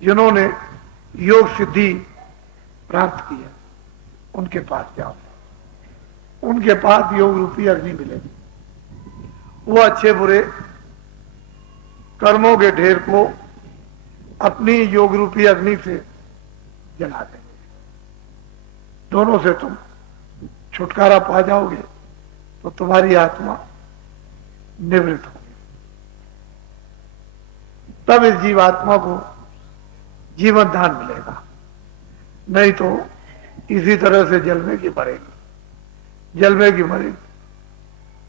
जिन्होंने योग सिद्धि प्राप्त की है, उनके पास जाओ। उनके पास योग रूपी अग्नि मिलेगी। वो अच्छे बुरे कर्मों के ढेर को अपनी योग रूपी अग्नि से जला देंगे। दोनों से तुम छुटकारा पा जाओगे, तो तुम्हारी आत्मा निवृत्त होगी। तब इस जीवात्मा को जीवन दान मिलेगा, नहीं तो इसी तरह से जलने की मरेगी, जलने की मरेगी,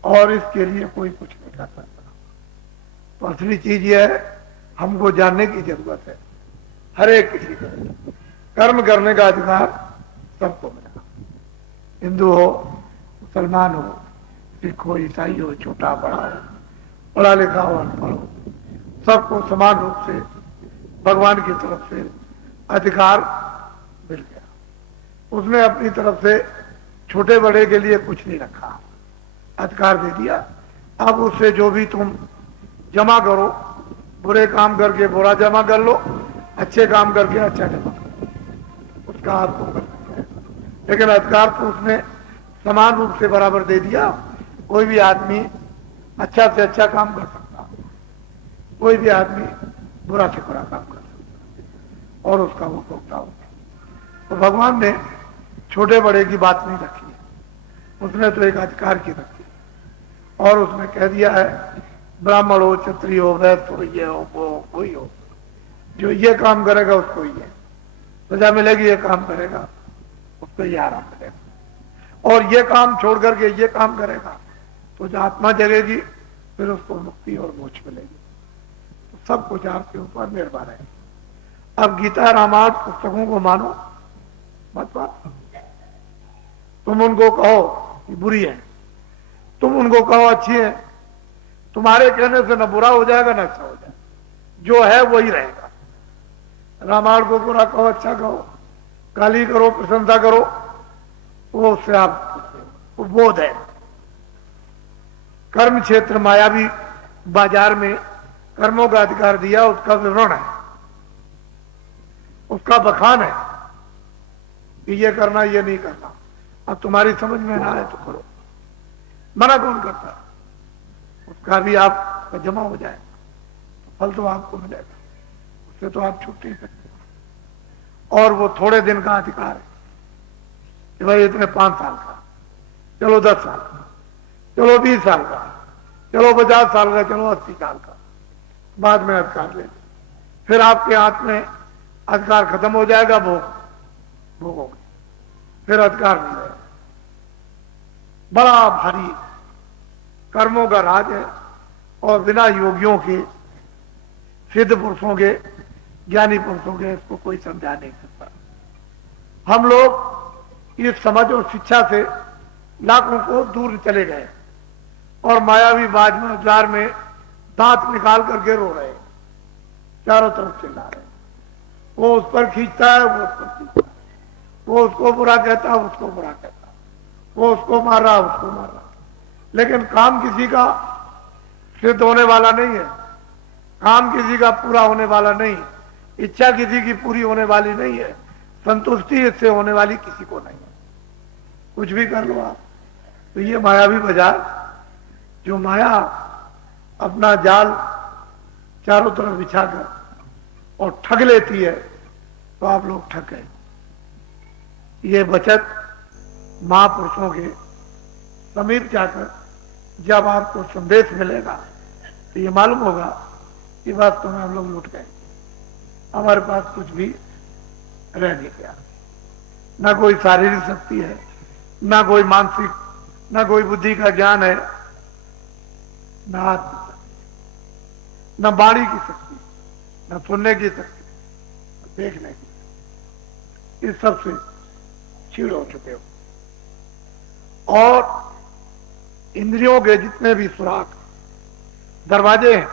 और इसके लिए कोई कुछ नहीं कर सकता। तो असली चीज यह है, हमको जानने की जरूरत है। हर एक किसी को कर्म करने का अधिकार सबको मिला। हिंदू हो, मुसलमान हो, सिख हो, ईसाई हो, छोटा बड़ा हो, पढ़ा लिखा हो, अनपढ़ हो, सबको समान रूप से भगवान की तरफ से अधिकार मिल गया। उसने अपनी तरफ से छोटे बड़े के लिए कुछ नहीं रखा, अधिकार दे दिया। अब उससे जो भी तुम जमा करो, बुरे काम करके बुरा जमा कर लो, अच्छे काम करके अच्छा जमा करो, उसका आपको कर सकता है। लेकिन अधिकार तो उसने समान रूप से बराबर दे दिया। कोई भी आदमी अच्छा से अच्छा काम कर सकता, कोई भी आदमी बुरा से बुरा काम कर सकता, और उसका वो भोगता होता। तो भगवान ने छोटे बड़े की बात नहीं रखी है, उसने तो एक अधिकार की रखी, और उसने कह दिया है ब्राह्मण हो, क्षत्रिय हो, वैश्य हो, ये हो, वो कोई हो, जो ये काम करेगा उसको ये सजा मिलेगी, ये काम करेगा उसको ये आराम मिलेगा, और ये काम छोड़ करके ये काम करेगा तो जो आत्मा जगेगी, फिर उसको मुक्ति और मोक्ष मिलेगी। तो सब कुछ आपके ऊपर निर्भर है। अब गीता रामायण पुस्तकों को मानो मत मानो, तुम उनको कहो कि बुरी है, तुम उनको कहो अच्छी है, तुम्हारे कहने से न बुरा हो जाएगा न अच्छा हो जाएगा, जो है वही रहेगा। रामायण को बुरा कहो, अच्छा कहो, गाली करो, प्रशंसा करो, वो उससे आप बोध है। कर्म क्षेत्र मायावी बाजार में कर्मों का अधिकार दिया, उसका विवरण है, उसका बखान है कि ये करना ये नहीं करना। अब तुम्हारी समझ में ना आए तो करो, मना कौन करता है? उसका भी आपका जमा हो जाएगा, तो फल तो आपको मिलेगा, उससे तो आप छूट नहीं सकते। और वो थोड़े दिन का अधिकार है कि भाई इतने 5 साल का, चलो 10 साल का, चलो 20 साल का, चलो 50 साल का, चलो 80 साल का, बाद में अधिकार ले लो। फिर आपके हाथ में अधिकार खत्म हो जाएगा, भोगोगे, फिर अधिकार नहीं रहेगा। बड़ा भारी कर्मों का राज है, और बिना योगियों के, सिद्ध पुरुषों के, ज्ञानी पुरुषों के इसको कोई समझा नहीं सकता। हम लोग इस समझ और शिक्षा से लाखों को दूर चले गए, और मायावी बाजार में दांत निकाल करके रो रहे, चारों तरफ चिल्ला रहे। वो उस पर खींचता है, वो उस पर खींचता है, वो उसको बुरा कहता है, उसको बुरा कहता है, वो उसको मार रहा, उसको मार रहा। लेकिन काम किसी का सिद्ध होने वाला नहीं है, काम किसी का पूरा होने वाला नहीं, इच्छा किसी की पूरी होने वाली नहीं है, संतुष्टि इससे होने वाली किसी को नहीं है। कुछ भी कर लो आप। तो ये मायावी बाजार, जो माया अपना जाल चारों तरफ बिछाकर और ठग लेती है, तो आप लोग ठग गए। ये बचत महापुरुषों के समीप जाकर जब आपको संदेश मिलेगा, तो ये मालूम होगा कि वास्तव में हम लोग लुट गए, हमारे पास कुछ भी रह नहीं गया। ना कोई शारीरिक शक्ति है, ना कोई मानसिक, ना कोई बुद्धि का ज्ञान है, ना आत्म शक्ति, ना वाणी की शक्ति, ना सुनने की शक्ति, ना देखने की। इस सब से छीड़ हो चुके हो, और इंद्रियों के जितने भी सुराख दरवाजे हैं,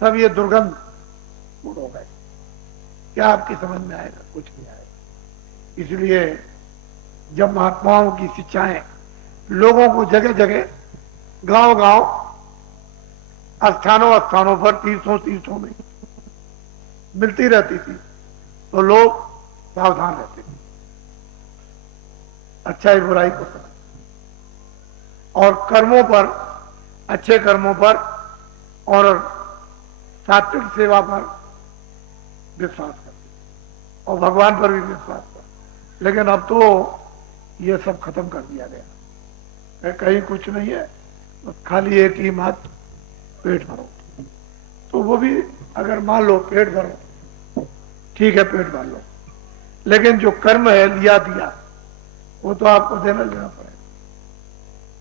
सब ये दुर्गंध पूर्ण हो गए। क्या आपकी समझ में आएगा? कुछ नहीं आएगा। इसलिए जब महात्माओं की शिक्षाएं लोगों को जगह जगह, गांव गांव, स्थानों स्थानों पर, तीर्थों तीर्थों में मिलती रहती थी, तो लोग सावधान रहते हैं, अच्छाई बुराई को समझ, और कर्मों पर, अच्छे कर्मों पर और सात्विक सेवा पर विश्वास करते और भगवान पर भी विश्वास करते। लेकिन अब तो ये सब खत्म कर दिया गया, कहीं कुछ नहीं है, बस खाली एक ही मत, पेट भरो। तो वो भी अगर मान लो पेट भरो, ठीक है पेट भर लो, लेकिन जो कर्म है लिया दिया वो तो आपको देना पड़ेगा।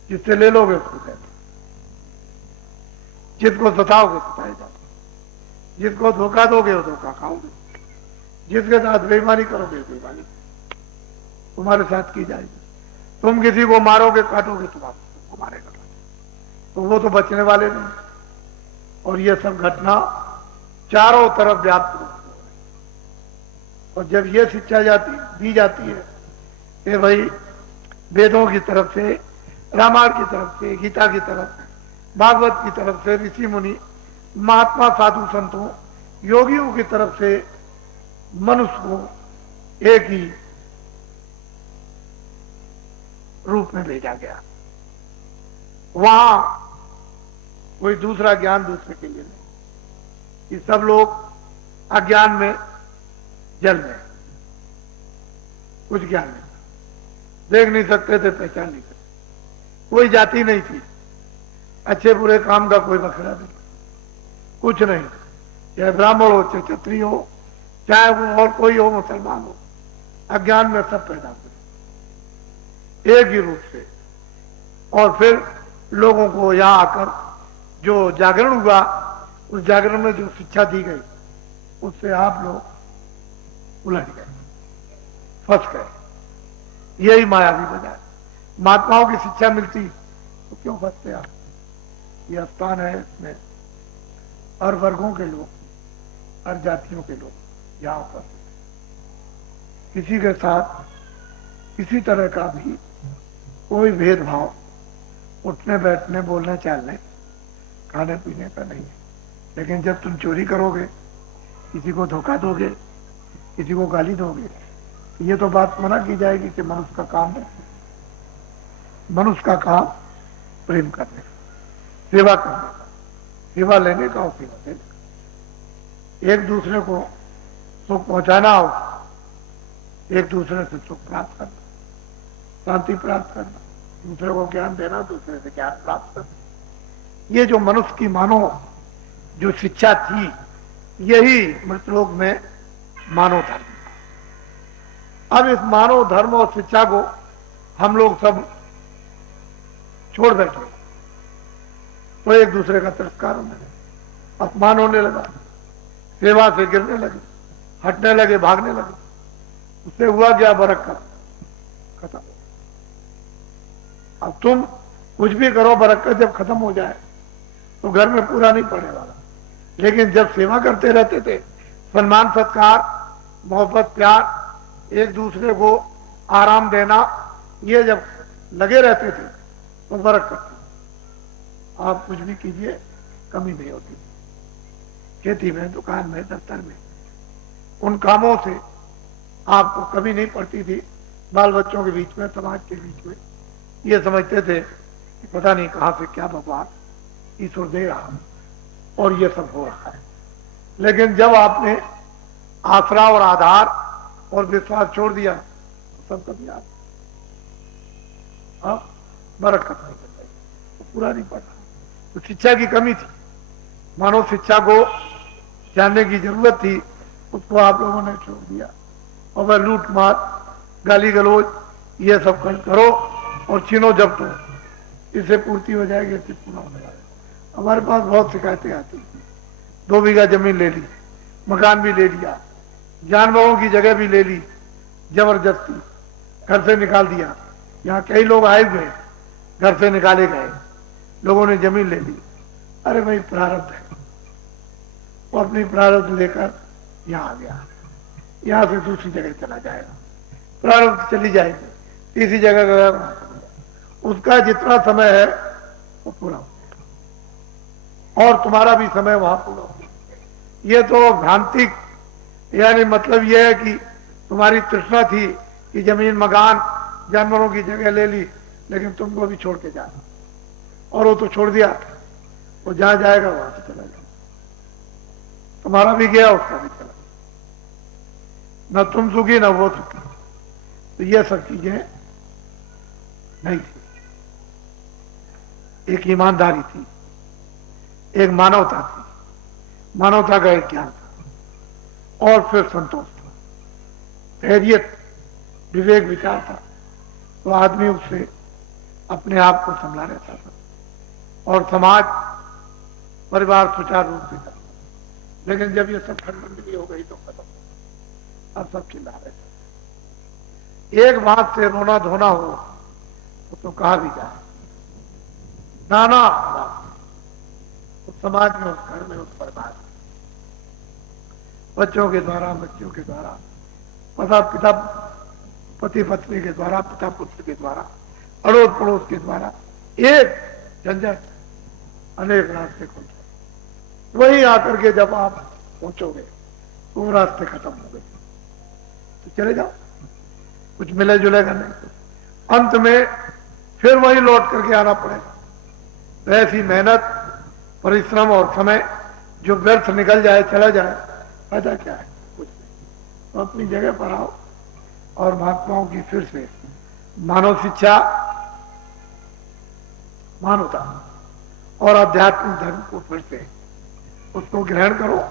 जिससे ले लोगे उसको देना, जिसको सताओगे सताए जाओगे, जिसको धोखा दोगे वो धोखा खाओगे, जिसके साथ बेईमानी करोगे बेईमानी तुम्हारे साथ की जाएगी। तुम किसी को मारोगे काटोगे तुमको मारेगा, तो वो तो बचने वाले नहीं। और ये सब घटना चारों तरफ व्याप्त रूप से हो रही। और जब ये शिक्षा दी जाती है कि भाई वेदों की तरफ से, रामायण की तरफ से, गीता की तरफ, भागवत की तरफ से, ऋषि मुनि, महात्मा, साधु संतों, योगियों की तरफ से मनुष्य को एक ही रूप में भेजा गया। वहां कोई दूसरा ज्ञान दूसरे के लिए नहीं। ये सब लोग अज्ञान में जल रहे, कुछ ज्ञान नहीं, देख नहीं सकते थे, पहचान नहीं सकते, कोई जाति नहीं थी, अच्छे बुरे काम का कोई मसला नहीं, कुछ नहीं, चाहे ब्राह्मण हो, चाहे क्षत्रिय हो, चाहे वो और कोई हो, मुसलमान हो, अज्ञान में सब पैदा हुए एक ही रूप से। और फिर लोगों को यहां आकर जो जागरण हुआ, उस जागरण में जो शिक्षा दी गई उससे आप लोग उलझ गए, फंस गए। यही मायावी वजह है। महात्माओं की शिक्षा मिलती तो क्यों फंसते आप? यह स्थान है, इसमें हर वर्गों के लोग, हर जातियों के लोग यहां उपस्थित हैं। किसी के साथ किसी तरह का भी कोई भेदभाव उठने बैठने, बोलने चालने, खाने पीने का नहीं है। लेकिन जब तुम चोरी करोगे, किसी को धोखा दोगे, किसी को गाली दोगे, तो ये तो बात मना की जाएगी कि मनुष्य का काम है। मनुष्य का काम प्रेम करने, सेवा करने का, सेवा लेने का और सेवा देने का, एक दूसरे को सुख पहुंचाना हो, एक दूसरे से सुख प्राप्त करना, शांति प्राप्त करना, दूसरे को ज्ञान देना, दूसरे से ज्ञान प्राप्त करना। ये जो मनुष्य की मानव जो शिक्षा थी, यही मृतलोक में मानव धर्म। अब इस मानव धर्म और शिक्षा को हम लोग सब छोड़ बैठे, तो एक दूसरे का तिरस्कार होने लगा, अपमान होने लगा, सेवा से गिरने लगे, हटने लगे, भागने लगे। उससे हुआ क्या? बरकत खत्म। अब तुम कुछ भी करो, बरकत जब खत्म हो जाए तो घर में पूरा नहीं पड़ने वाला। लेकिन जब सेवा करते रहते थे, सम्मान सत्कार, मोहब्बत, प्यार, एक दूसरे को आराम देना, ये जब लगे रहते थे तो बरकत। आप कुछ भी कीजिए, कमी नहीं होती। खेती में, दुकान में, दफ्तर में, उन कामों से आपको कमी नहीं पड़ती थी। बाल बच्चों के बीच में, समाज के बीच में ये समझते थे कि पता नहीं कहां से क्या भगवान ईश्वर दे रहा और ये सब हो रहा है। लेकिन जब आपने आसरा और आधार और विश्वास छोड़ दिया तो सब कभी आप बरकत नहीं कर पाई, तो पूरा नहीं पड़ा। तो शिक्षा की कमी थी, मानव शिक्षा को जानने की जरूरत थी, उसको आप लोगों ने छोड़ दिया। और वह लूट मार, गाली गलौज, ये सब करो और छीनो जब तो इससे पूर्ति हो जाएगी, इससे पूरा हो जाएगा। हमारे पास बहुत शिकायतें आती, 2 बीघा जमीन ले ली, मकान भी ले लिया, जानवरों की जगह भी ले ली, जबरदस्ती घर से निकाल दिया। यहाँ कई लोग आए हुए, घर से निकाले गए, लोगों ने जमीन ले ली। अरे भाई प्रारब्ध है, वो अपनी प्रारब्ध लेकर यहाँ आ गया, यहाँ से दूसरी जगह चला जाएगा, प्रारब्ध चली जाएगी, तीसरी जगह गया, उसका जितना समय है वो पूरा हो गया और तुम्हारा भी समय वहां पूरा हो गया। ये तो भ्रांतिक यानी मतलब यह है कि तुम्हारी तृष्णा थी कि जमीन मकान जानवरों की जगह ले ली, लेकिन तुमको भी छोड़ के जा, और वो तो छोड़ दिया, वो जहां जाएगा वहां से चला जाए, तुम्हारा भी गया उसका भी चला, न तुम सुखी न वो सुखी। तो ये सब चीजें नहीं थी। एक ईमानदारी थी, एक मानवता थी, मानवता का एक ज्ञान था, और फिर संतोष था, धैर्य, विवेक, विचार था। तो आदमी उससे अपने आप को संभाला रहता था और समाज परिवार सुचारू रूप से चलता। लेकिन जब ये सब खंडबंदी हो गई तो खत्म, अब सब चिल्ला रहे थे। एक बात से रोना धोना हो तो कहा भी जाए, नाना उस समाज में, उस घर में, उस परिवार में, बच्चों के द्वारा, बच्चियों के द्वारा, पिता पति पत्नी के द्वारा, पिता पुत्र के द्वारा, अड़ोस पड़ोस के द्वारा, एक झंझट, अनेक रास्ते खुलते। वही आकर के जब आप पहुंचोगे तो वो रास्ते खत्म हो गए तो चले जाओ, कुछ मिले जुलेगा नहीं, तो अंत में फिर वही लौट करके आना पड़ेगा। तो ऐसी मेहनत, परिश्रम और समय जो व्यर्थ निकल जाए, चला जाए, फायदा क्या है? कुछ नहीं। तो अपनी जगह पर आओ और महात्माओं की फिर से मानव शिक्षा, मानवता और आध्यात्मिक धर्म को फिर से उसको ग्रहण करो।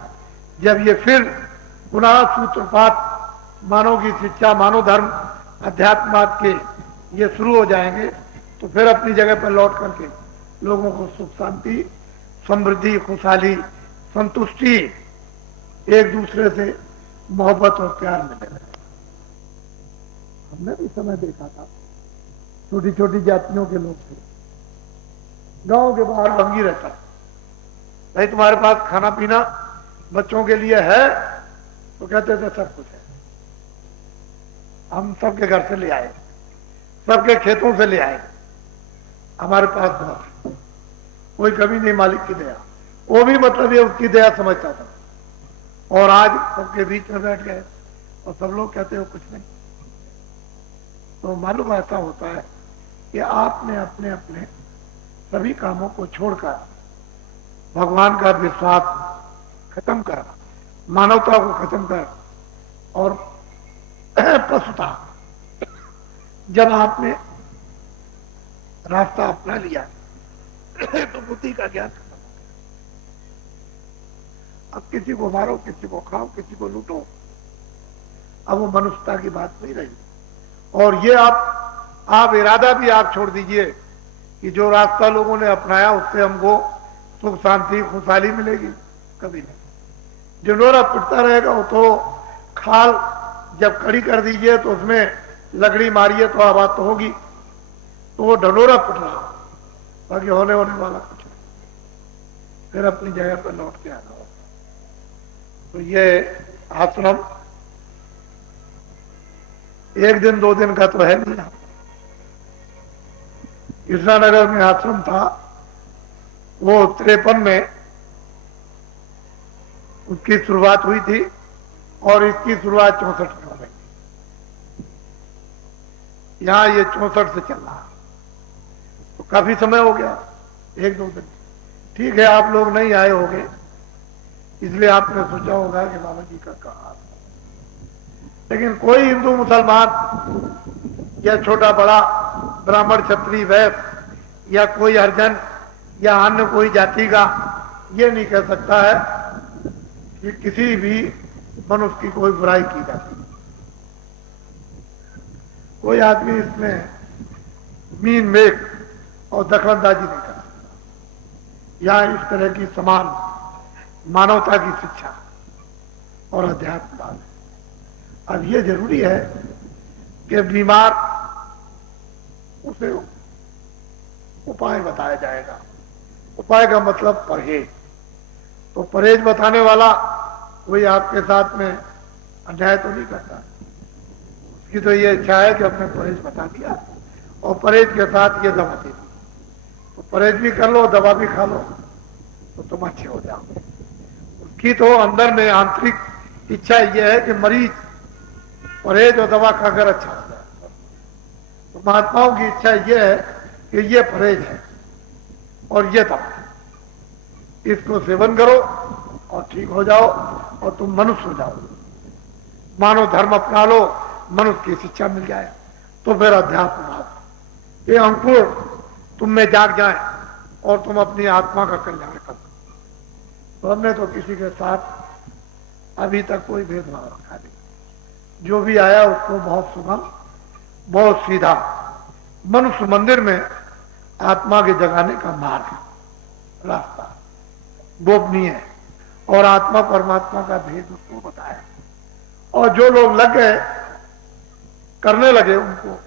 जब ये फिर पुनः सूत्रपात, मानव की शिक्षा, मानव धर्म, अध्यात्मवाद के ये शुरू हो जाएंगे तो फिर अपनी जगह पर लौट करके लोगों को सुख शांति, समृद्धि, खुशहाली, संतुष्टि, एक दूसरे से मोहब्बत और प्यार मिलेगा। हमने भी समय देखा था, छोटी छोटी जातियों के लोग थे, गांव के बाहर भंगी रहता, भाई तुम्हारे पास खाना पीना बच्चों के लिए है? तो कहते थे सब कुछ है, हम सबके घर से ले आए, सबके खेतों से ले आए, हमारे पास बहुत है, कोई कमी नहीं, मालिक की दया। वो भी मतलब ये उसकी दया समझता था। और आज सबके बीच में बैठ गए और सब लोग कहते हो कुछ नहीं। तो मालूम ऐसा होता है कि आपने अपने अपने सभी कामों को छोड़कर भगवान का विश्वास खत्म कर, मानवता को खत्म कर, और पशुता, जब आपने रास्ता अपना लिया तो बुद्धि का ज्ञान खत्म हो गया। अब किसी को मारो, किसी को खाओ, किसी को लूटो, अब वो मनुष्यता की बात नहीं रही। और ये आप इरादा भी आप छोड़ दीजिए कि जो रास्ता लोगों ने अपनाया उससे हमको सुख शांति खुशहाली मिलेगी, कभी नहीं। ढिंढोरा पिटता रहेगा वो तो, खाल जब खड़ी कर दीजिए तो उसमें लकड़ी मारिए तो आवाज तो होगी, तो वो ढिंढोरा पिट रहा, बाकी होने वाला कुछ नहीं। फिर अपनी जगह पर लौट के आना होगा। तो ये आश्रम एक दिन दो दिन का तो है नहीं। कृष्णानगर में आश्रम था, वो 53 में उसकी शुरुआत हुई थी और इसकी शुरुआत 64 में हो गई। यहां ये 64 से चल रहा, तो काफी समय हो गया, एक दो दिन। ठीक है, आप लोग नहीं आए होंगे इसलिए आपने सोचा होगा कि बाबा जी का कहा, लेकिन कोई हिंदू मुसलमान या छोटा बड़ा ब्राह्मण क्षत्रिय वैश्य या कोई हरिजन या अन्य कोई जाति का ये नहीं कह सकता है कि किसी भी मनुष्य की कोई बुराई की जाती। कोई आदमी इसमें मीन मेक और दखलंदाजी नहीं कर सकता। यहां इस तरह की समान मानवता की शिक्षा और अध्यात्मवाद है। अब यह जरूरी है कि बीमार उसे उपाय बताया जाएगा। उपाय का मतलब परहेज। तो परहेज बताने वाला कोई आपके साथ में अन्याय तो नहीं करता, उसकी तो ये इच्छा है कि अपने परहेज बता दिया और परहेज के साथ ये दवा दे दी, तो परहेज भी कर लो, दवा भी खा लो, तो तुम अच्छे हो जाओगे। उसकी तो अंदर में आंतरिक इच्छा यह है कि मरीज परहेज और दवा खाकर अच्छा हो जाए। तो महात्माओं की इच्छा यह है कि ये परहेज है और ये दवा है, इसको सेवन करो और ठीक हो जाओ और तुम मनुष्य हो जाओ, मानव धर्म अपना लो, मनुष्य की शिक्षा मिल जाए, तो फिर अध्यात्म भाव ये अंकुर तुम में जाग जाए और तुम अपनी आत्मा का कल्याण करो। तो हमने तो किसी के साथ अभी तक कोई भेदभाव रखा नहीं, जो भी आया उसको बहुत सुगम, बहुत सीधा मनुष्य मंदिर में आत्मा के जगाने का मार्ग, रास्ता गोपनीय है और आत्मा परमात्मा का भेद उसको बताया। और जो लोग लग गए करने लगे उनको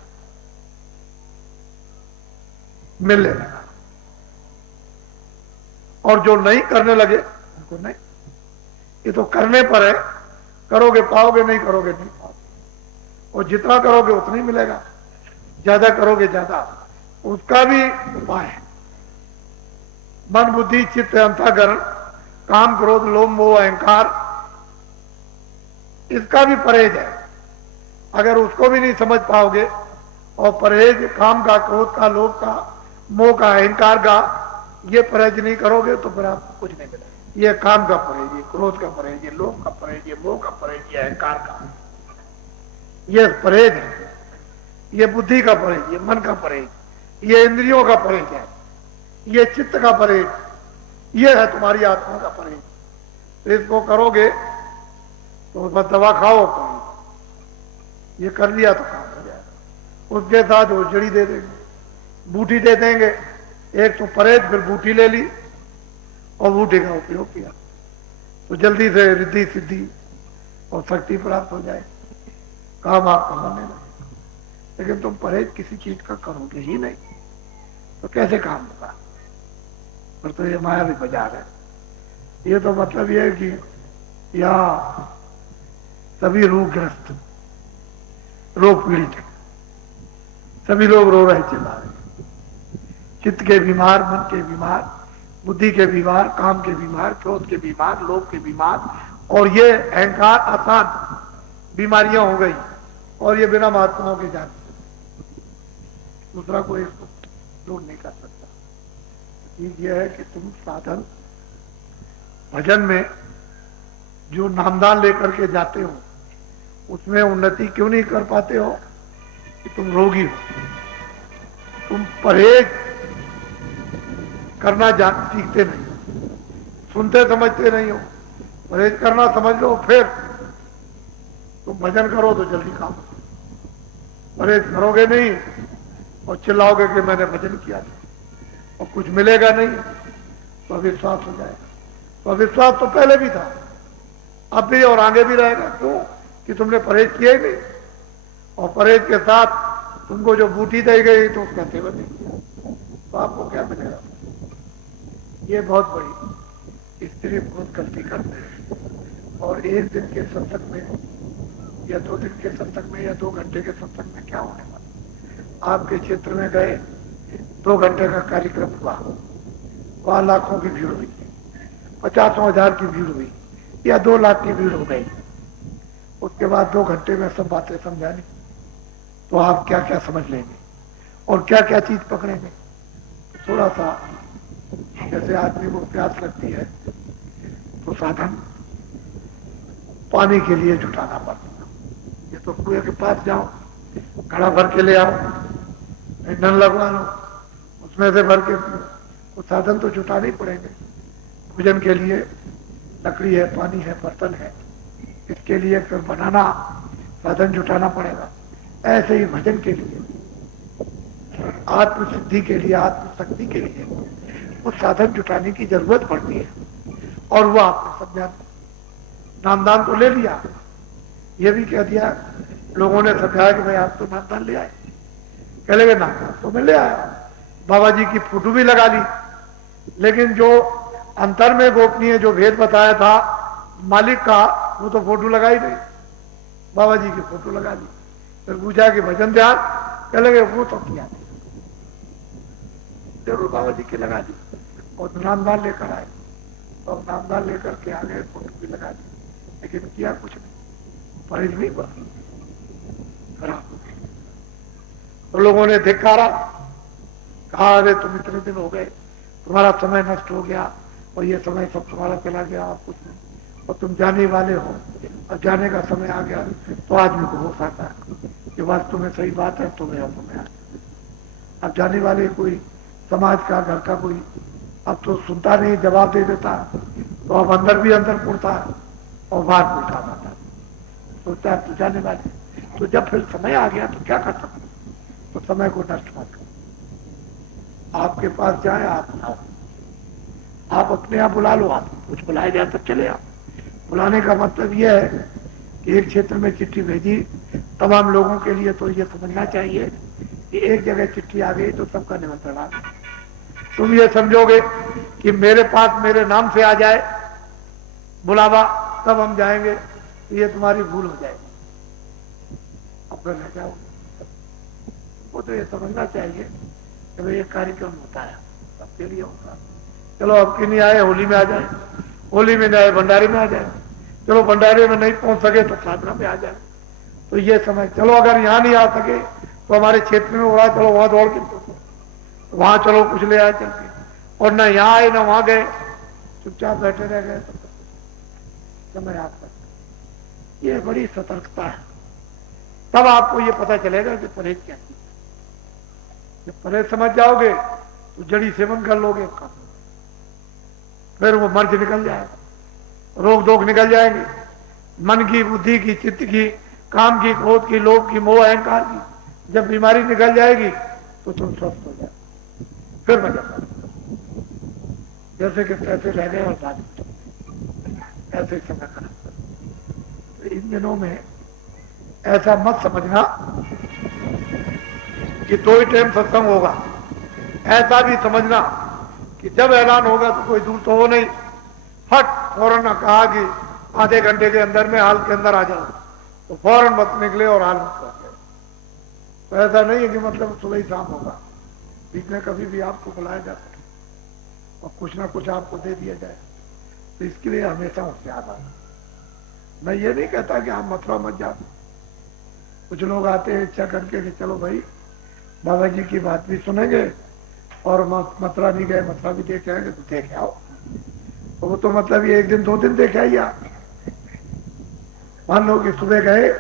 मिलने लगा, और जो नहीं करने लगे उनको नहीं। ये तो करने पर है, करोगे पाओगे, नहीं करोगे नहीं पाओगे। और जितना करोगे उतना ही मिलेगा, ज्यादा करोगे ज्यादा। उसका भी उपाय है, मन बुद्धि चित्त अंतःकरण, काम क्रोध लोभ मोह अहंकार, इसका भी परहेज है। अगर उसको भी नहीं समझ पाओगे और परहेज काम का, क्रोध का, लोभ का, मोह का, अहंकार का ये परहेज नहीं करोगे तो फिर आपको कुछ नहीं मिलेगा। ये काम का परहेज, ये क्रोध का परहेज, ये लोभ का परहेज, ये मोह का परहेज, ये अहंकार का, ये परहेज है। ये बुद्धि का परहेज, ये मन का परहेज, ये इंद्रियों का परहेज है, ये चित्त का परहेज, ये है तुम्हारी आत्मा का परहेज। तो इसको करोगे तो बस दवा खाओ, ये कर लिया तो काम हो जाएगा। उसके साथ वो जड़ी दे देंगे, बूटी दे देंगे। एक तो परहेज, फिर बूटी ले ली और बूटी का उपयोग किया तो जल्दी से रिद्धि सिद्धि और शक्ति प्राप्त हो जाए, काम आपका बनने लगे। लेकिन तुम परहेज किसी चीज का करोगे ही नहीं तो कैसे काम होगा? पर तो ये माया भी बाजार है। ये तो मतलब ये है कि यहाँ सभी रोगग्रस्त, रोग पीड़ित है, सभी लोग रो रहे, चिल्ला रहे, चित्त के बीमार, मन के बीमार, बुद्धि के बीमार, काम के बीमार, क्रोध के बीमार, लोभ के बीमार, और ये अहंकार आसान बीमारियां हो गई। और ये बिना महात्माओं के जान दूसरा कोई इसको दूर नहीं कर सकता। चीज यह है कि तुम साधन भजन में जो नामदान लेकर के जाते हो उसमें उन्नति क्यों नहीं कर पाते हो? कि तुम रोगी हो, तुम परहेज करना सीखते नहीं, सुनते समझते नहीं हो। परहेज करना समझ लो, फिर तुम भजन करो तो जल्दी काम हो। परहेज करोगे नहीं और चिल्लाओगे कि मैंने भजन किया था और कुछ मिलेगा नहीं तो अविश्वास हो जाएगा। तो अविश्वास तो पहले भी था, अब भी और आगे भी रहेगा। क्यों? कि तुमने परहेज किया ही नहीं, और परहेज के साथ तुमको जो बूटी दी गई तो उसका सेवन नहीं किया तो आपको क्या मिलेगा? ये बहुत बड़ी स्त्री बहुत गलती करते हैं। और एक दिन के सत्संग में या 2 दिन के सत्संग में या 2 घंटे के सत्संग में क्या होने वाला? आपके क्षेत्र में गए, 2 घंटे का कार्यक्रम हुआ, वहां लाखों की भीड़ हुई, 50,000 की भीड़ हुई या 2 लाख की भीड़ हो गई। उसके बाद 2 घंटे में सब बातें समझानी तो आप क्या क्या समझ लेंगे और क्या क्या चीज पकड़ेंगे? थोड़ा सा जैसे आदमी को प्यास लगती है तो साधन पानी के लिए जुटाना पड़ता है। ये तो कुएं के पास जाओ, घड़ा भर के ले आओ, नल लगवा लो, उसमें से भर के वो साधन तो जुटाने ही पड़ेंगे। भोजन के लिए लकड़ी है, पानी है, बर्तन है, इसके लिए फिर बनाना, साधन जुटाना पड़ेगा। ऐसे ही भजन के लिए, आत्मसिद्धि के लिए, आत्मशक्ति के लिए वो साधन जुटाने की जरूरत पड़ती है। और वो आपने समझा, नामदान तो ले लिया, ये भी कह दिया, लोगों ने समझाया कि भाई आप तो नामदान ले आए, कह लगे नामदान तो मैं ले आया, बाबा जी की फोटो भी लगा ली, लेकिन जो अंतर में गोपनीय जो भेद बताया था मालिक का, वो तो फोटो लगाई नहीं, बाबा जी की फोटो लगा दी। फिर पूछा कि भजन ध्यान, कह लगे वो तो किया नहीं, जरूर बाबा जी की लगा दी। और नामदान लेकर आए और नामदान लेकर के आ गए, फोटो भी लगा दी। लेकिन किया कुछ नहीं, परहेज नहीं हुआ, खराब हो गई। तो लोगों ने धिक्कारा, कहा अरे तुम इतने दिन हो गए, तुम्हारा समय नष्ट हो गया और ये समय सब तुम्हारा चला गया, आप कुछ नहीं, और तुम जाने वाले हो और जाने का समय आ गया। तो आदमी को होश आता है कि वास्तव में सही बात है, तुम्हें और तुम्हें अब जाने वाले कोई समाज का, घर का कोई अब तो सुनता नहीं, जवाब दे देता, तो अब अंदर भी अंदर पुड़ता है और बाहर भी उठा पाता, सोचता है तो जाने वाले। तो जब फिर समय आ गया तो क्या कर सकते, तो समय को नष्ट मत करो। आपके पास जाए आप बुलाओ, आप अपने आप बुला लो, आप कुछ बुलाए जाए तो चले आओ। बुलाने का मतलब यह है कि एक क्षेत्र में चिट्ठी भेजी तमाम लोगों के लिए, तो ये समझना चाहिए कि एक जगह चिट्ठी आ गई तो सबका निमंत्रण आ गया। तुम ये समझोगे कि मेरे पास मेरे नाम से आ जाए बुलावा तब हम जाएंगे, तो ये तुम्हारी भूल हो जाएगी, अपना रह जाओगे। वो तो ये समझना चाहिए कि भाई एक कार्यक्रम होता है, सबके लिए होता है। चलो अब की नहीं आए, होली में आ जाए, होली में नहीं आए भंडारे में आ जाए, चलो भंडारे में नहीं पहुंच सके तो साधना में आ जाए। तो ये समय, चलो अगर यहाँ नहीं आ सके तो हमारे क्षेत्र में हो रहा है, चलो वहां दौड़ के वहां चलो कुछ ले आए चल के, और न यहाँ आए न वहां गए, चुपचाप बैठे रह गए, तो समय आपका। ये बड़ी सतर्कता है, तब आपको ये पता चलेगा कि परहेज क्या चीज है। जब परहेज समझ जाओगे तो जड़ी सेवन कर लोगे, फिर वो मर्ज निकल जाएगा, रोग दोग निकल जाएंगे, मन की, बुद्धि की, चित्त की, काम की, क्रोध की, लोभ की, मोह अहंकार की जब बीमारी निकल जाएगी तो तुम स्वस्थ हो जाए, फिर मजा कर। जैसे कि पैसे रह गए और बात ऐसे समय कर। तो इन दिनों में ऐसा मत समझना कि 2 ही टाइम सत्संग होगा, ऐसा भी समझना कि जब ऐलान होगा तो कोई दूर तो हो नहीं, फट फौरन कहा कि आधे घंटे के अंदर में हाल के अंदर आ जाओ, तो फौरन मत निकले और हाल मत कर। तो ऐसा नहीं है कि मतलब सुबह ही शाम होगा, बीच में कभी भी आपको बुलाया जा सके और कुछ ना कुछ आपको दे दिया जाए। तो इसके लिए हमेशा होशियार रहना। मैं ये नहीं कहता कि आप मथुरा मत जाओ। कुछ लोग आते हैं इच्छा करके कि चलो भाई बाबा जी की बात भी सुनेंगे और मथुरा नहीं गए, मथुरा भी देख आएंगे, तो देख आओ। तो वो तो मतलब ये 1 दिन 2 दिन देख आइए आप। मान लो कि सुबह गए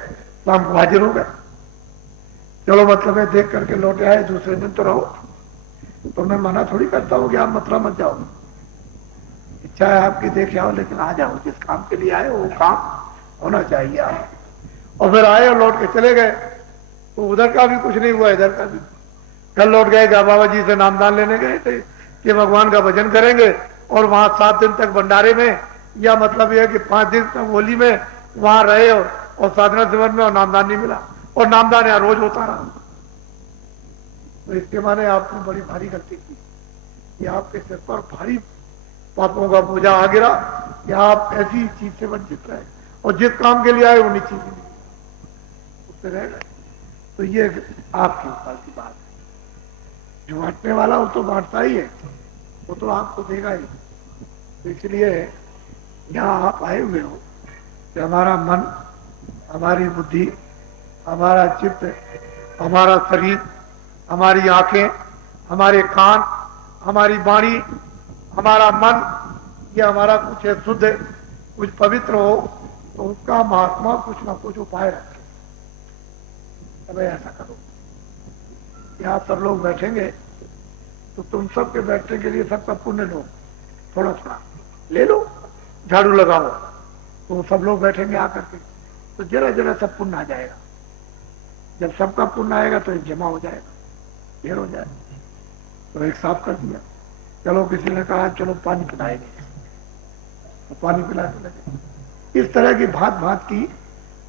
शाम को हाजिर हो गए, चलो मतलब है देख करके लौटे आए, दूसरे दिन तो रहो। तो मैं मना थोड़ी करता हूँ कि आप मथुरा मत जाओ, इच्छा है आपकी देख आओ, लेकिन आ जाओ, जिस काम के लिए आए वो काम होना चाहिए आप। और फिर आए और लौट के चले गए तो उधर का भी कुछ नहीं हुआ, इधर का भी। कल लौट गए, बाबा जी से नामदान लेने गए थे कि भगवान का भजन करेंगे, और वहां 7 दिन तक भंडारे में, या मतलब यह कि 5 दिन तक होली में वहां रहे और साधना सेवन में, और नामदान नहीं मिला, और नामदान यहाँ रोज होता रहा। तो इसके माने आपने बड़ी भारी गलती की, कि आपके सिर पर भारी पापों का बोझा आ गिरा कि आप ऐसी चीज से वंचित रहे, और जिस काम के लिए आए वो निश्चित ही उससे रह गए। तो ये आपके ऊपर की बात है। जो बांटने वाला वो तो बांटता ही है, वो तो आपको देगा ही। तो इसलिए यहाँ आप आए हुए हो कि हमारा मन, हमारी बुद्धि, हमारा चित्त, हमारा शरीर, हमारी आंखें, हमारे कान, हमारी वाणी, हमारा मन, ये हमारा कुछ है शुद्ध, कुछ पवित्र हो, तो उसका महात्मा कुछ ना कुछ उपाय रखे। अब ऐसा करो, यहाँ सब लोग बैठेंगे तो तुम सबके बैठने के लिए सबका पुण्य लो, थोड़ा थोड़ा ले लो, झाड़ू लगाओ, तो सब लोग बैठेंगे आकर के, तो जरा जरा सब पुण्य आ जाएगा। जब सबका पुण्य आएगा तो एक जमा हो जाएगा, ढेर हो जाएगा, तो एक साफ कर दिया। चलो किसी ने कहा चलो पानी पिलाएंगे, तो पानी पिलाने लगे। इस तरह की भांत भांत की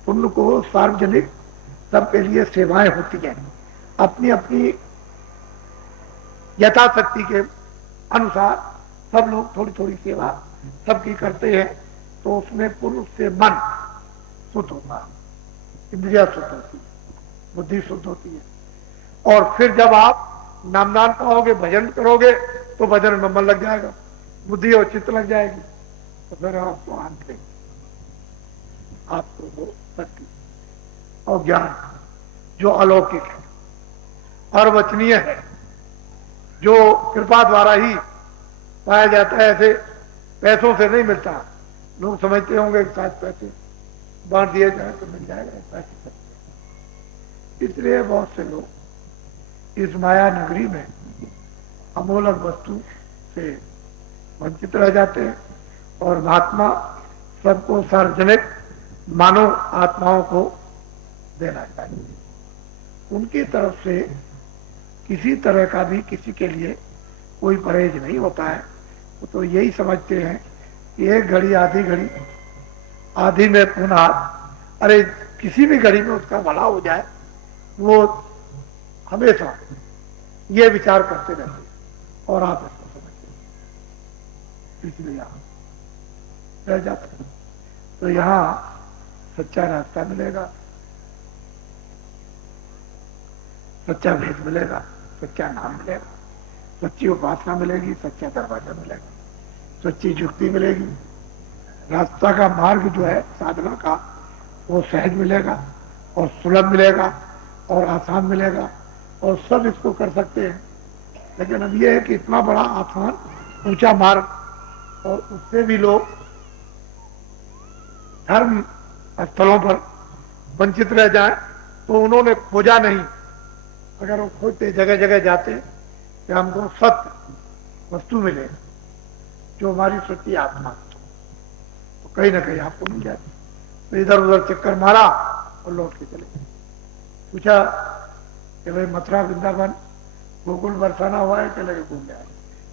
पुण्य को सार्वजनिक सबके लिए सेवाएं होती हैं, अपनी अपनी यथाशक्ति के अनुसार सब लोग थोड़ी थोड़ी सेवा सबकी करते हैं, तो उसमें पुण्य से मन शुद्ध होता है, इंद्रिया शुद्ध होती है, बुद्धि शुद्ध होती है। और फिर जब आप नामदान पाओगे, भजन करोगे, तो भजन में मन लग जाएगा, बुद्धि और चित्त लग जाएगी, तो फिर आपको आंत लेंगे। आपको वो शक्ति और ज्ञान जो अलौकिक है, अवचनीय है, जो कृपा द्वारा ही पाया जाता है, ऐसे पैसों से नहीं मिलता। लोग समझते होंगे कि शायद पैसे बांट दिए जाए तो मिल जाएगा, पैसे। इसलिए बहुत से लोग इस माया नगरी में अमूलक वस्तु से वंचित रह जाते हैं और महात्मा सबको सार्वजनिक मानव आत्माओं को देना चाहिए। उनकी तरफ से किसी तरह का भी किसी के लिए कोई परहेज नहीं होता है। वो तो यही समझते हैं कि एक घड़ी आधी घड़ी, आधी में पुनः, अरे किसी भी घड़ी में उसका भला हो जाए, वो हमेशा ये विचार करते रहते हैं और आप इसको समझते हैं, इसलिए यहाँ रह जाते हैं। तो यहाँ सच्चा रास्ता मिलेगा, सच्चा भेद मिलेगा, सच्चा नाम मिलेगा, सच्ची उपासना मिलेगी, सच्चा दरवाजा मिलेगा, सच्ची जुक्ति मिलेगी। रास्ता का मार्ग जो है साधना का, वो सहज मिलेगा और सुलभ मिलेगा और आसान मिलेगा और सब इसको कर सकते हैं। लेकिन अब यह है कि इतना बड़ा आसान ऊंचा मार्ग और उससे भी लोग धर्म स्थलों पर वंचित रह जाए तो उन्होंने खोजा नहीं। अगर वो खोजते, जगह जगह जाते कि हमको सत्य वस्तु मिले जो हमारी सच्ची आत्मा, तो कहीं ना कहीं आपको मिल जाए। तो इधर उधर चक्कर मारा और लौट के चले गए। पूछा कि भाई मथुरा वृंदावन गोकुल बरसाना हुआ है, चले गए घूमने आए।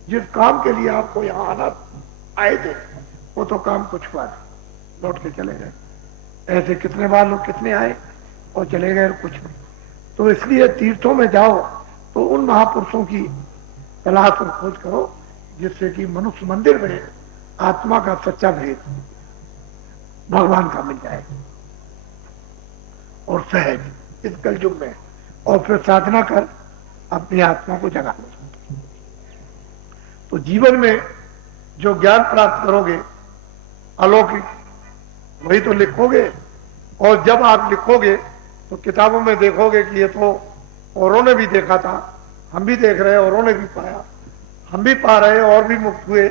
जिस काम के लिए आपको यहाँ आना आए थे वो तो काम कुछ हुआ नहीं, लौट के चले गए। ऐसे कितने बार लोग कितने आए और चले गए कुछ नहीं। तो इसलिए तीर्थों में जाओ तो उन महापुरुषों की तलाश और खोज करो जिससे कि मनुष्य मंदिर में आत्मा का सच्चा भेद भगवान का मिल जाए और सहज इस कलयुग में, और फिर साधना कर अपनी आत्मा को जगा लो। तो जीवन में जो ज्ञान प्राप्त करोगे अलौकिक, वही तो लिखोगे। और जब आप लिखोगे तो किताबों में देखोगे कि ये तो औरों ने भी देखा था, हम भी देख रहे हैं, औरों ने भी पाया, हम भी पा रहे, और भी मुक्त हुए,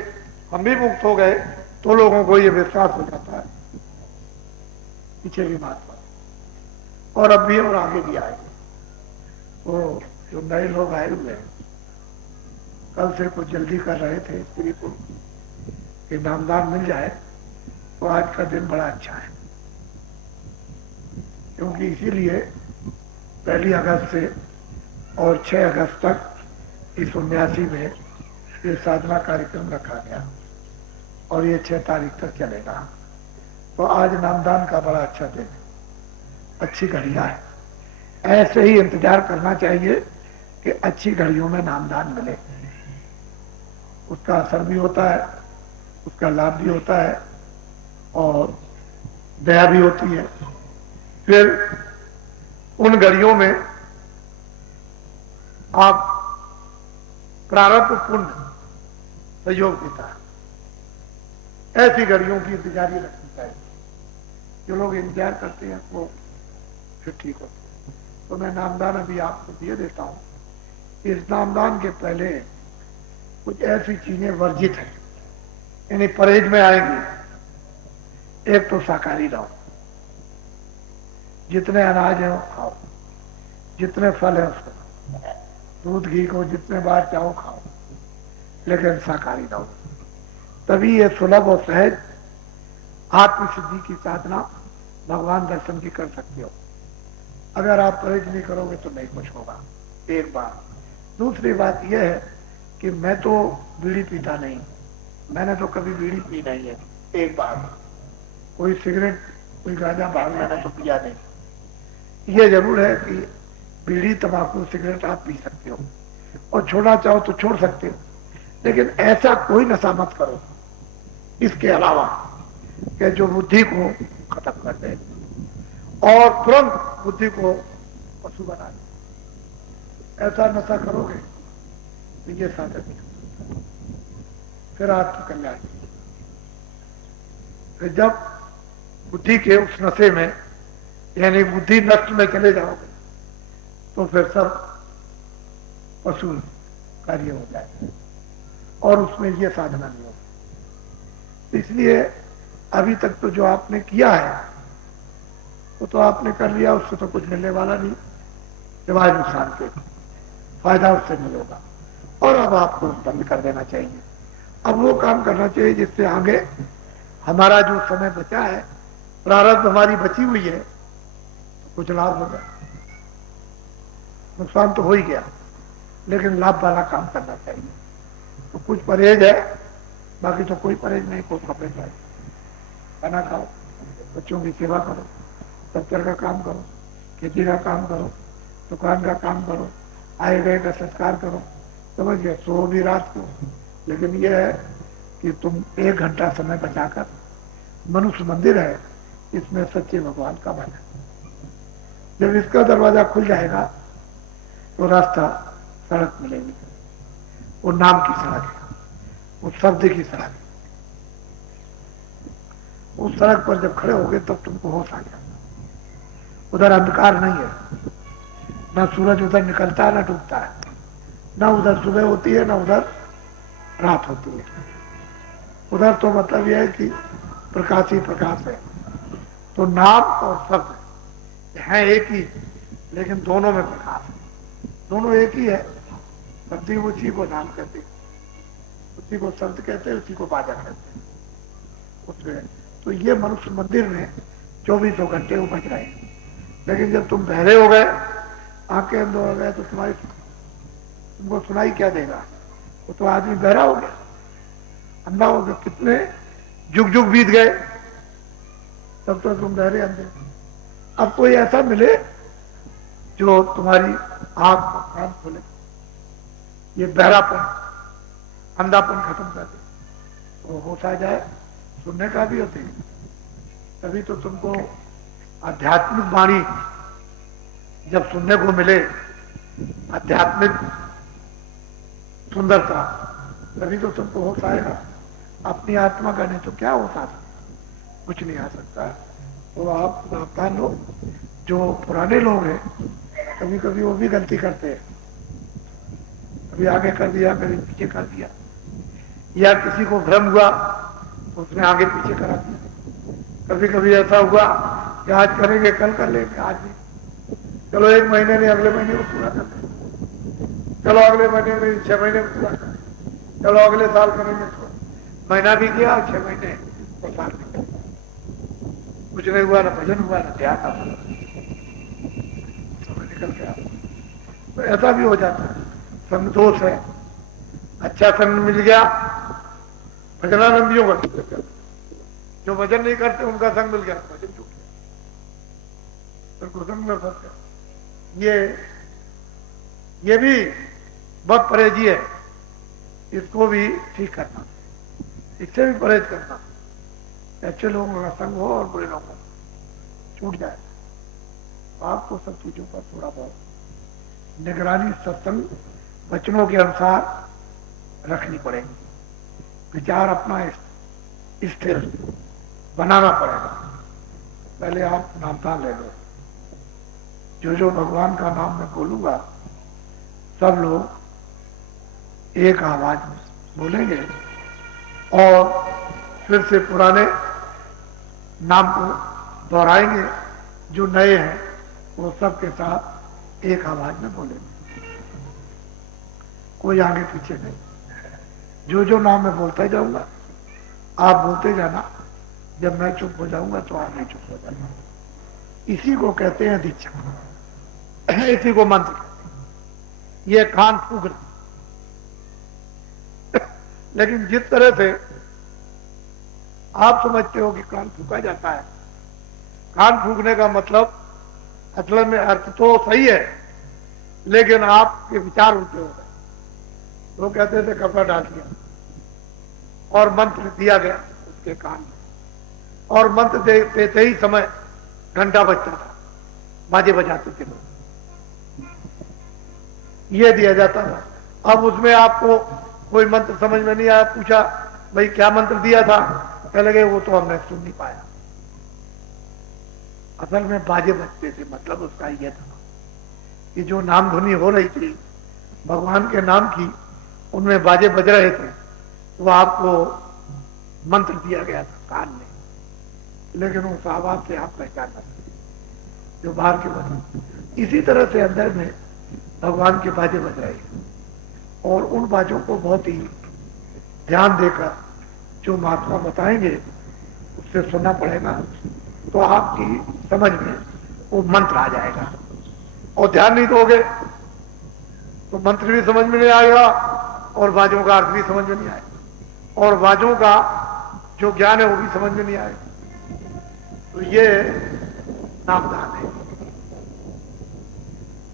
हम भी मुक्त हो गए, तो लोगों को ये विश्वास हो जाता है पीछे की बात पर। और अब भी और आगे भी आएंगे। तो जो नए लोग आए हुए हैं, कल से कुछ जल्दी कर रहे थे स्त्री को कि नामदान मिल जाए, तो आज का दिन बड़ा अच्छा है, क्योंकि इसीलिए 1 अगस्त से और 6 अगस्त तक इस 79 में ये साधना कार्यक्रम रखा गया और ये 6 तारीख तक चलेगा। तो आज नामदान का बड़ा अच्छा दिन है, अच्छी घड़ियां है। ऐसे ही इंतजार करना चाहिए कि अच्छी घड़ियों में नामदान मिले, उसका असर भी होता है, उसका लाभ भी होता है और दया भी होती है। फिर उन घड़ियों में आप प्रारब्ध पुण्य सहयोग देता है। ऐसी घड़ियों की इंतजारी रखनी चाहिए। जो लोग इंतजार करते हैं वो फिर ठीक होते हैं। तो मैं नामदान अभी आपको दिए देता हूं। इस नामदान के पहले कुछ ऐसी चीजें वर्जित हैं, यानी परहेज में आएंगी। एक तो शाकाहारी रहो, जितने अनाज है वो खाओ, जितने फल है उसको खाओ, दूध घी को जितने बार चाहो खाओ, लेकिन शाकाहारी रहो। तभी ये सुलभ और सहज आत्मसिद्धि की साधना भगवान दर्शन की कर सकते हो। अगर आप परहेज नहीं करोगे तो नहीं कुछ होगा, एक बात। दूसरी बात यह है कि मैं तो बीड़ी पीता नहीं, मैंने तो कभी बीड़ी पी नहीं है, एक बात। कोई सिगरेट, कोई गांजा, भांग मैंने तो पिया नहीं। ये जरूर है कि बीड़ी, तंबाकू, सिगरेट आप पी सकते हो और छोड़ना चाहो तो छोड़ सकते हो, लेकिन ऐसा कोई नशा मत करो इसके अलावा कि जो बुद्धि को खत्म कर दे और तुरंत बुद्धि को पशु बना दे। ऐसा नशा करोगे तो ये साधन नहीं हो सकता। फिर आपकी कल्याण। फिर जब बुद्धि के उस नशे में, यानी बुद्धि नष्ट में चले जाओगे तो फिर सब पशु कार्य हो जाएगा और उसमें ये साधना नहीं होगी। इसलिए अभी तक तो जो आपने किया है वो तो आपने कर लिया, उससे तो कुछ मिलने वाला नहीं, सिवाय नुकसान के। फायदा उससे मिलेगा और अब आपको बंद कर देना चाहिए। अब वो काम करना चाहिए जिससे आगे हमारा जो समय बचा है, प्रारब्ध हमारी बची हुई है, तो कुछ लाभ होगा। नुकसान तो हो ही गया, लेकिन लाभ वाला काम करना चाहिए। तो कुछ परहेज है, बाकी तो कोई परहेज नहीं। कोई कपड़े चाहिए, खाना खाओ, बच्चों की सेवा करो, दफ्तर का काम करो, खेती का काम करो, दुकान का काम करो, आए गए का सत्कार करो, समझ गए। सो भी रात को, लेकिन यह है कि तुम 1 घंटा समय बचाकर, मनुष्य मंदिर है, इसमें सच्चे भगवान का मन है। जब इसका दरवाजा खुल जाएगा तो रास्ता, सड़क मिलेगी। वो नाम की सड़क है, वो शब्द की सड़क है। उस सड़क पर जब खड़े होगे तब तुमको होश आ जाएगा। उधर अंधकार नहीं है, ना सूरज उधर निकलता है ना डूबता है, ना उधर सुबह होती है ना उधर रात होती है। उधर तो मतलब यह है कि प्रकाश ही प्रकाश है। तो नाम और शब्द है एक ही, लेकिन दोनों में प्रकाश है। दोनों एक ही है, शब्द उसी को नाम कहते हैं, उसी को शब्द कहते हैं, उसी को बाजा कहते हैं। उसमें तो ये मनुष्य मंदिर में 24 घंटे वो बज रहे हैं। लेकिन जब तुम बहरे हो गए, आंखें अंधे हो गए, तो तुमको सुनाई क्या देगा? वो तो आदमी बहरा हो गया, अंधा हो गया। कितने जुग जुग बीत गए, तब तो तुम बहरे अंधे। अब कोई ऐसा मिले जो तुम्हारी आंख को कान खोले, ये बहरापन, अंधापन खत्म कर दे, तो होश आ जाए। सुनने का भी होते हैं, तभी तो तुमको आध्यात्मिक वाणी जब सुनने को मिले, आध्यात्मिक सुंदरता, तभी तो तुमको होश आएगा। अपनी आत्मा का नहीं तो क्या होश आ सकता? कुछ नहीं आ सकता। तो आप सावधान हो। जो पुराने लोग हैं, कभी कभी वो भी गलती करते हैं, कभी आगे कर दिया, कभी पीछे कर दिया, या किसी को भ्रम हुआ उसने आगे पीछे करा दिया। कभी कभी ऐसा हुआ कि आज करेंगे कल कर लेंगे, आज नहीं, चलो 1 महीने में अगले महीने में पूरा कर लेंगे, चलो अगले महीने में 6 महीने में पूरा करेंगे, चलो अगले साल करेंगे। तो महीना भी गया और 6 महीने और साल निकल, कुछ नहीं हुआ, ना भजन हुआ, ना ध्यान हुआ, समय निकल गया। तो ऐसा भी हो जाता है, संग दोष है। अच्छा संग मिल गया, भजनानंदियों का, जो भजन नहीं करते उनका संग मिल गया, भजन छूट गया, फिर कुसंग में फंस गया। ये भी बहुत परहेजी है, इसको भी ठीक करना, इससे भी परहेज करना। अच्छे लोगों का संग हो और बुरे लोगों का छूट जाए। आपको सब चीजों पर थोड़ा बहुत निगरानी, सत्संग वचनों के अनुसार रखनी पड़ेगी। विचार अपना स्थिर बनाना पड़ेगा। पहले आप नामदान ले लो। जो भगवान का नाम मैं बोलूंगा, सब लोग एक आवाज में बोलेंगे और फिर से पुराने नाम को दोहराएंगे। जो नए हैं वो सबके साथ एक आवाज में बोलेंगे, कोई आगे पीछे नहीं। जो नाम मैं बोलता जाऊंगा, आप बोलते जाना। जब मैं चुप हो जाऊंगा तो आप नहीं चुप हो जाना। इसी को कहते हैं दीक्षा, इसी को मंत्र कहते हैं। ये कान फूकना। लेकिन जिस तरह से आप समझते हो कि कान फूका जाता है, कान फूकने का मतलब असल में अर्थ तो सही है, लेकिन आपके विचार उल्टे हो गए। वो कहते थे कपड़ा डाल दिया और मंत्र दिया गया उसके कान में, और मंत्र देते ही समय घंटा बजता था, बाजे बजाते थे लोग, ये दिया जाता था। अब उसमें आपको कोई मंत्र समझ में नहीं आया, पूछा भाई क्या मंत्र दिया था, कह लगे वो तो हमने सुन नहीं पाया। असल में बाजे बजते थे, मतलब उसका यह था कि जो नाम धुनी हो रही थी भगवान के नाम की, उनमें बाजे बज रहे थे, वो आपको मंत्र दिया गया था कान में, लेकिन उस आवाज से आप पहचान न सकते जो बाहर के बजे। इसी तरह से अंदर में भगवान के बाजे बज रहे हैं, और उन बाजों को बहुत ही ध्यान देकर जो महात्मा बताएंगे उससे सुनना पड़ेगा, तो आपकी समझ में वो मंत्र आ जाएगा। और ध्यान नहीं दोगे तो मंत्र भी समझ में नहीं आएगा और बाजों का अर्थ भी समझ में नहीं आएगा, और बाजों का जो ज्ञान है वो भी समझ में नहीं आएगा। तो ये नामदान है,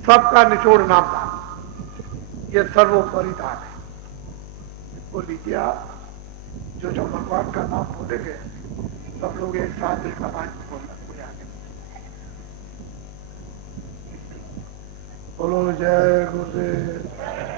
सबका निचोड़ नामदान, ये सर्वोपरि दान है। इसको लीजिए आप, जो जो भगवान का नाम बोलेंगे सब लोग एक साथ एक आवाज बोलना हो जाएंगे। बोलो जय गुरुदेव।